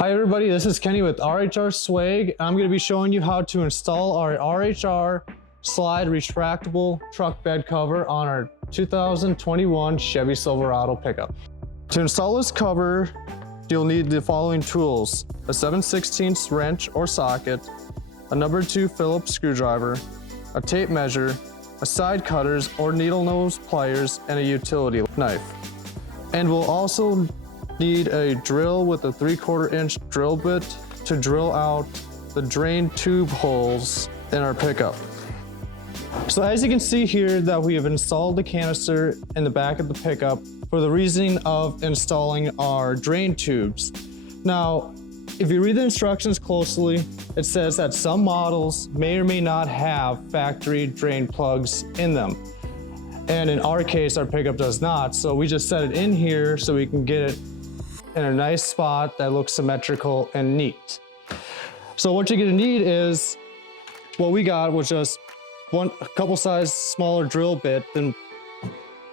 Hi everybody, this is Kenny with RHR Swag. I'm going to be showing you how to install our RHR Slyde retractable truck bed cover on our 2021 Chevy Silverado pickup. To install this cover, you'll need the following tools: a 7/16 wrench or socket, a number 2 Phillips screwdriver, a tape measure, a side cutters or needle nose pliers, and a utility knife. And we'll also need a drill with a 3/4 inch drill bit to drill out the drain tube holes in our pickup. So as you can see here, that we have installed the canister in the back of the pickup for the reason of installing our drain tubes. Now, if you read the instructions closely, it says that some models may or may not have factory drain plugs in them. And in our case, our pickup does not. So we just set it in here so we can get it in a nice spot that looks symmetrical and neat. So what you're gonna need is, what we got was just a couple size smaller drill bit than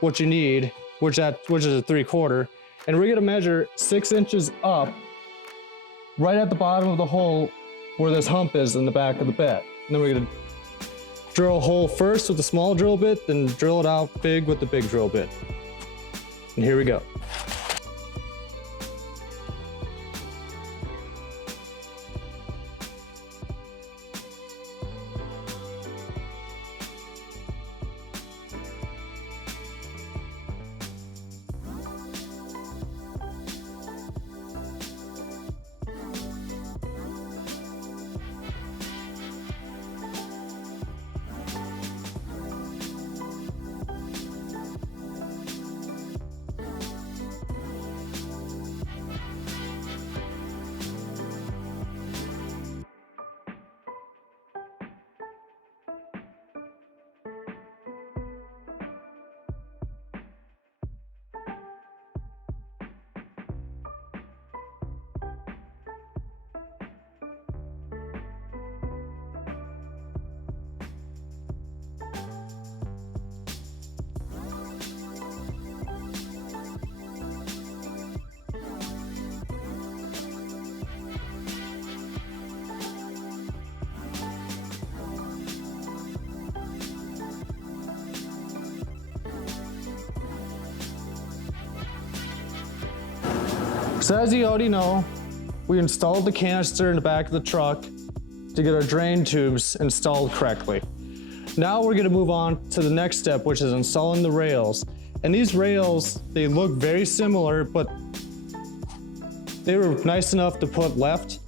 what you need, which is a 3/4. And we're gonna measure 6 inches up right at the bottom of the hole where this hump is in the back of the bed. And then we're gonna drill a hole first with the small drill bit, then drill it out big with the big drill bit. And here we go. So as you already know, we installed the canister in the back of the truck to get our drain tubes installed correctly. Now we're gonna move on to the next step, which is installing the rails. And these rails, they look very similar, but they were nice enough to put left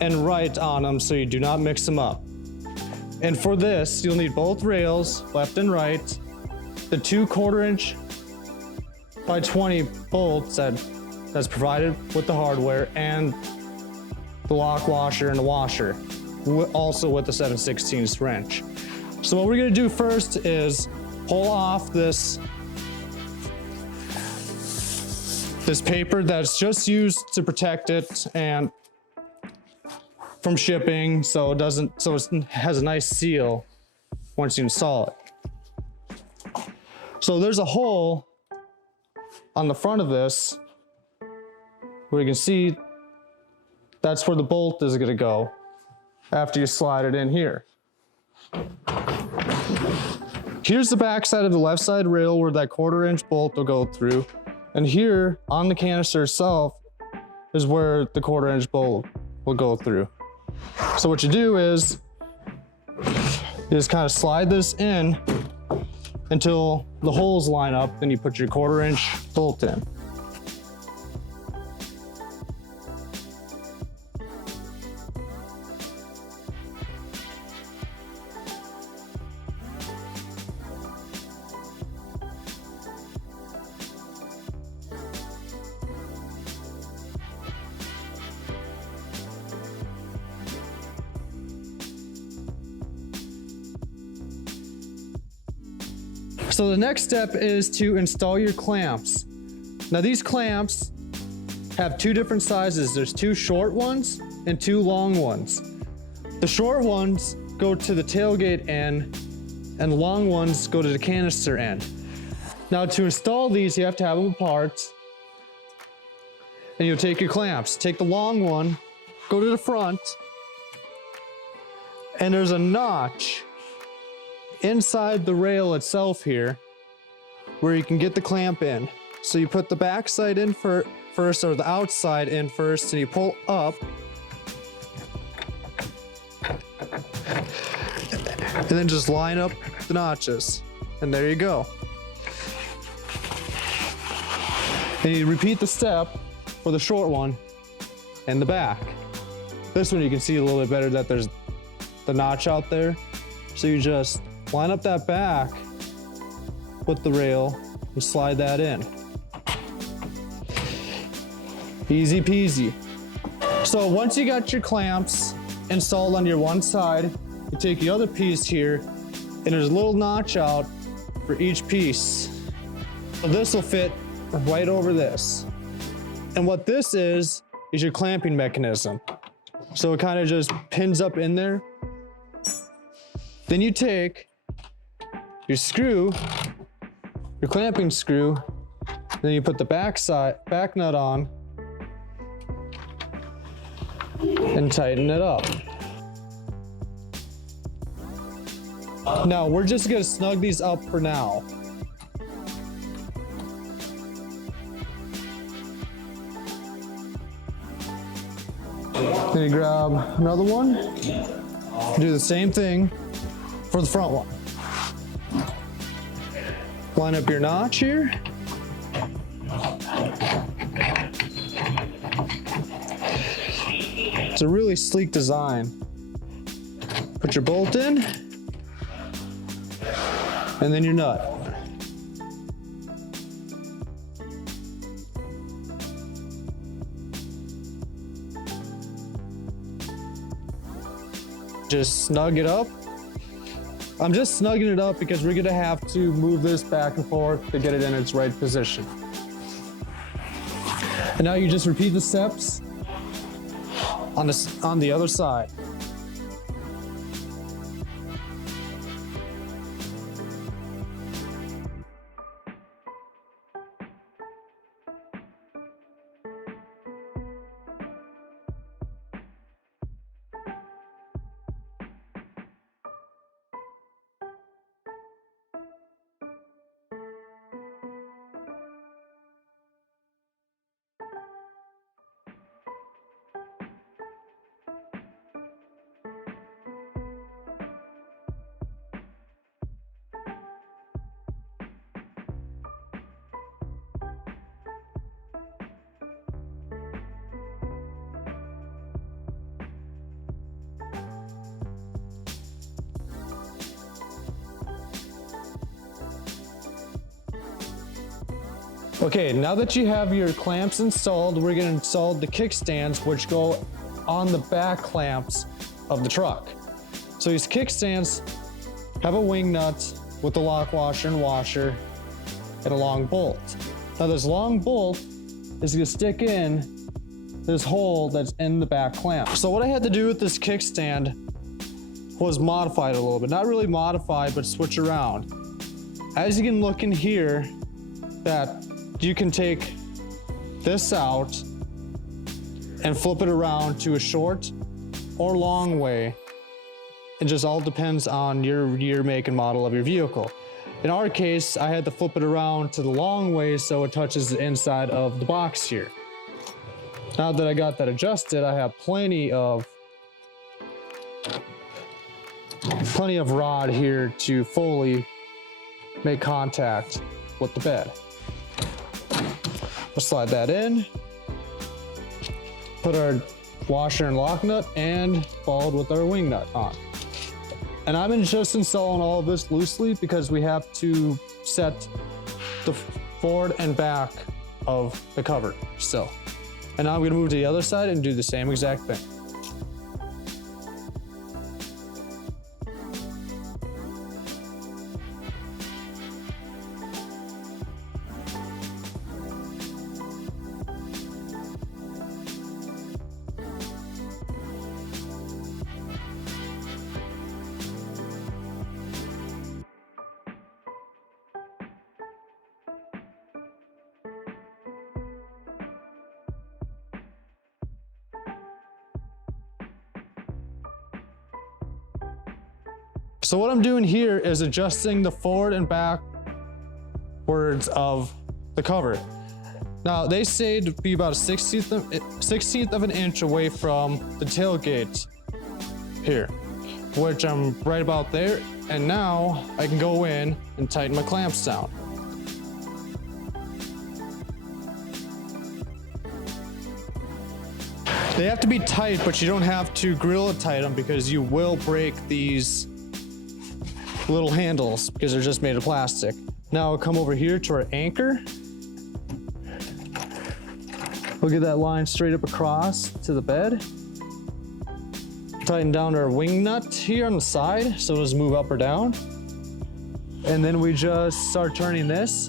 and right on them so you do not mix them up. And for this, you'll need both rails, left and right, the 2/4 inch by 20 bolts that's provided with the hardware, and the lock washer and the washer, also with the 7/16 wrench. So what we're gonna do first is pull off this paper that's just used to protect it and from shipping, so it has a nice seal once you install it. So there's a hole on the front of this where you can see that's where the bolt is gonna go after you slide it in here. Here's the back side of the left side rail where that 1/4 inch bolt will go through. And here on the canister itself is where the 1/4 inch bolt will go through. So what you do is you just kind of slide this in until the holes line up, then you put your 1/4 inch bolt in. So the next step is to install your clamps. Now these clamps have 2 different sizes. There's 2 short ones and 2 long ones. The short ones go to the tailgate end and the long ones go to the canister end. Now to install these, you have to have them apart. and you'll take your clamps. Take the long one, go to the front, and there's a notch inside the rail itself here where you can get the clamp in. So you put the back side in first, or the outside in first, and you pull up. And then just line up the notches. And there you go. And you repeat the step for the short one and the back. This one you can see a little bit better that there's the notch out there. So you just line up that back with the rail and slide that in. Easy peasy. So once you got your clamps installed on your one side, you take the other piece here, and there's a little notch out for each piece. So this will fit right over this. And what this is your clamping mechanism. So it kind of just pins up in there. Then you take your screw, your clamping screw, then you put the back nut on and tighten it up. Now we're just gonna snug these up for now. Then you grab another one, do the same thing for the front one. Line up your notch here. It's a really sleek design. Put your bolt in, and then your nut. Just snug it up. I'm just snugging it up because we're gonna have to move this back and forth to get it in its right position. And now you just repeat the steps on the other side. Okay, now that you have your clamps installed, we're gonna install the kickstands, which go on the back clamps of the truck. So these kickstands have a wing nut with a lock washer and washer and a long bolt. Now this long bolt is gonna stick in this hole that's in the back clamp. So what I had to do with this kickstand was modify it a little bit. Not really modify, but switch around. As you can look in here, that you can take this out and flip it around to a short or long way. It just all depends on your year, make, and model of your vehicle. In our case, I had to flip it around to the long way so it touches the inside of the box here. Now that I got that adjusted, I have plenty of rod here to fully make contact with the bed. We'll slide that in, put our washer and lock nut, and followed with our wing nut on. And I'm just installing all of this loosely because we have to set the forward and back of the cover still. And now I'm gonna move to the other side and do the same exact thing. So what I'm doing here is adjusting the forward and backwards of the cover. Now they say to be about a 16th of an inch away from the tailgate here, which I'm right about there. And now I can go in and tighten my clamps down. They have to be tight, but you don't have to Gorilla tight them because you will break these little handles because they're just made of plastic. Now I'll come over here to our anchor. We'll get that line straight up across to the bed. Tighten down our wing nut here on the side so it doesn't move up or down. And then we just start turning this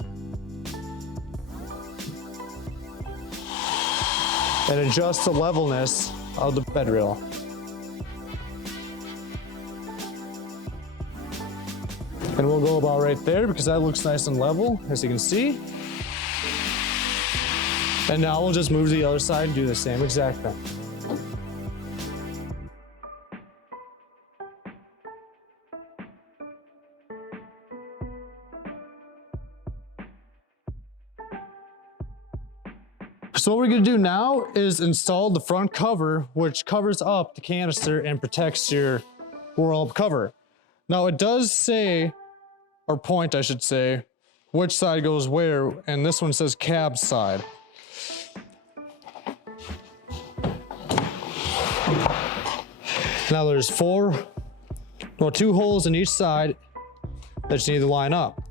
and adjust the levelness of the bed rail. And we'll go about right there because that looks nice and level, as you can see. And now we'll just move to the other side and do the same exact thing. So what we're gonna do now is install the front cover, which covers up the canister and protects your roll-up cover. Now it does say, or point I should say, which side goes where, and this one says cab side. Now there's two holes in each side that you need to line up.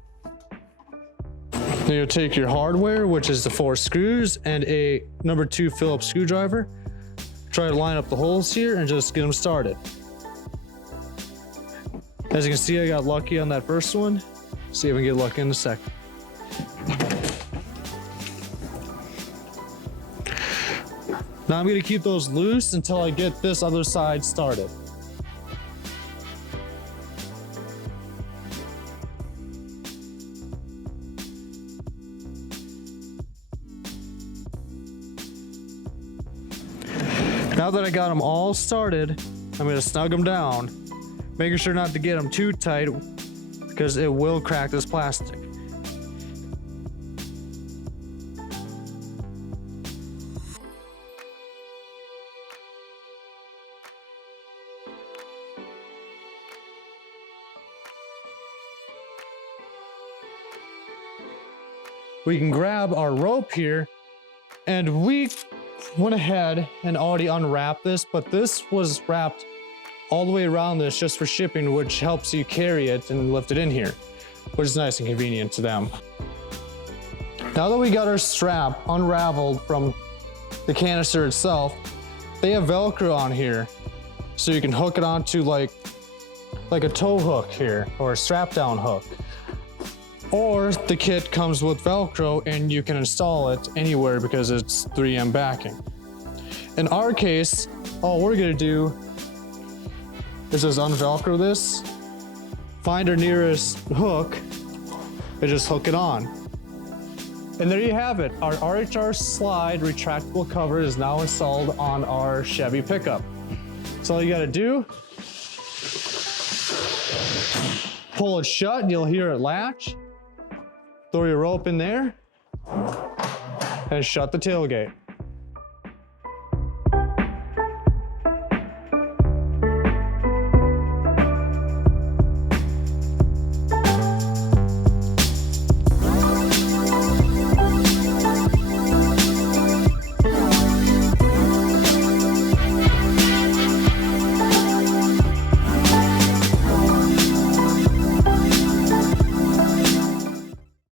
Then you'll take your hardware, which is the 4 screws and a number 2 Phillips screwdriver. Try to line up the holes here and just get them started. As you can see, I got lucky on that first one. See if we can get lucky in the second. Now I'm going to keep those loose until I get this other side started. Now that I got them all started, I'm going to snug them down, making sure not to get them too tight because it will crack this plastic. We can grab our rope here, and we went ahead and already unwrapped this, but this was wrapped all the way around this just for shipping, which helps you carry it and lift it in here, which is nice and convenient to them. Now that we got our strap unraveled from the canister itself, they have Velcro on here, so you can hook it onto like a tow hook here, or a strap down hook. Or the kit comes with Velcro and you can install it anywhere because it's 3M backing. In our case, all we're gonna do is just unvelcro this, find our nearest hook, and just hook it on. And there you have it. Our RHR Slyde retractable cover is now installed on our Chevy pickup. So all you gotta do, pull it shut and you'll hear it latch. Throw your rope in there and shut the tailgate.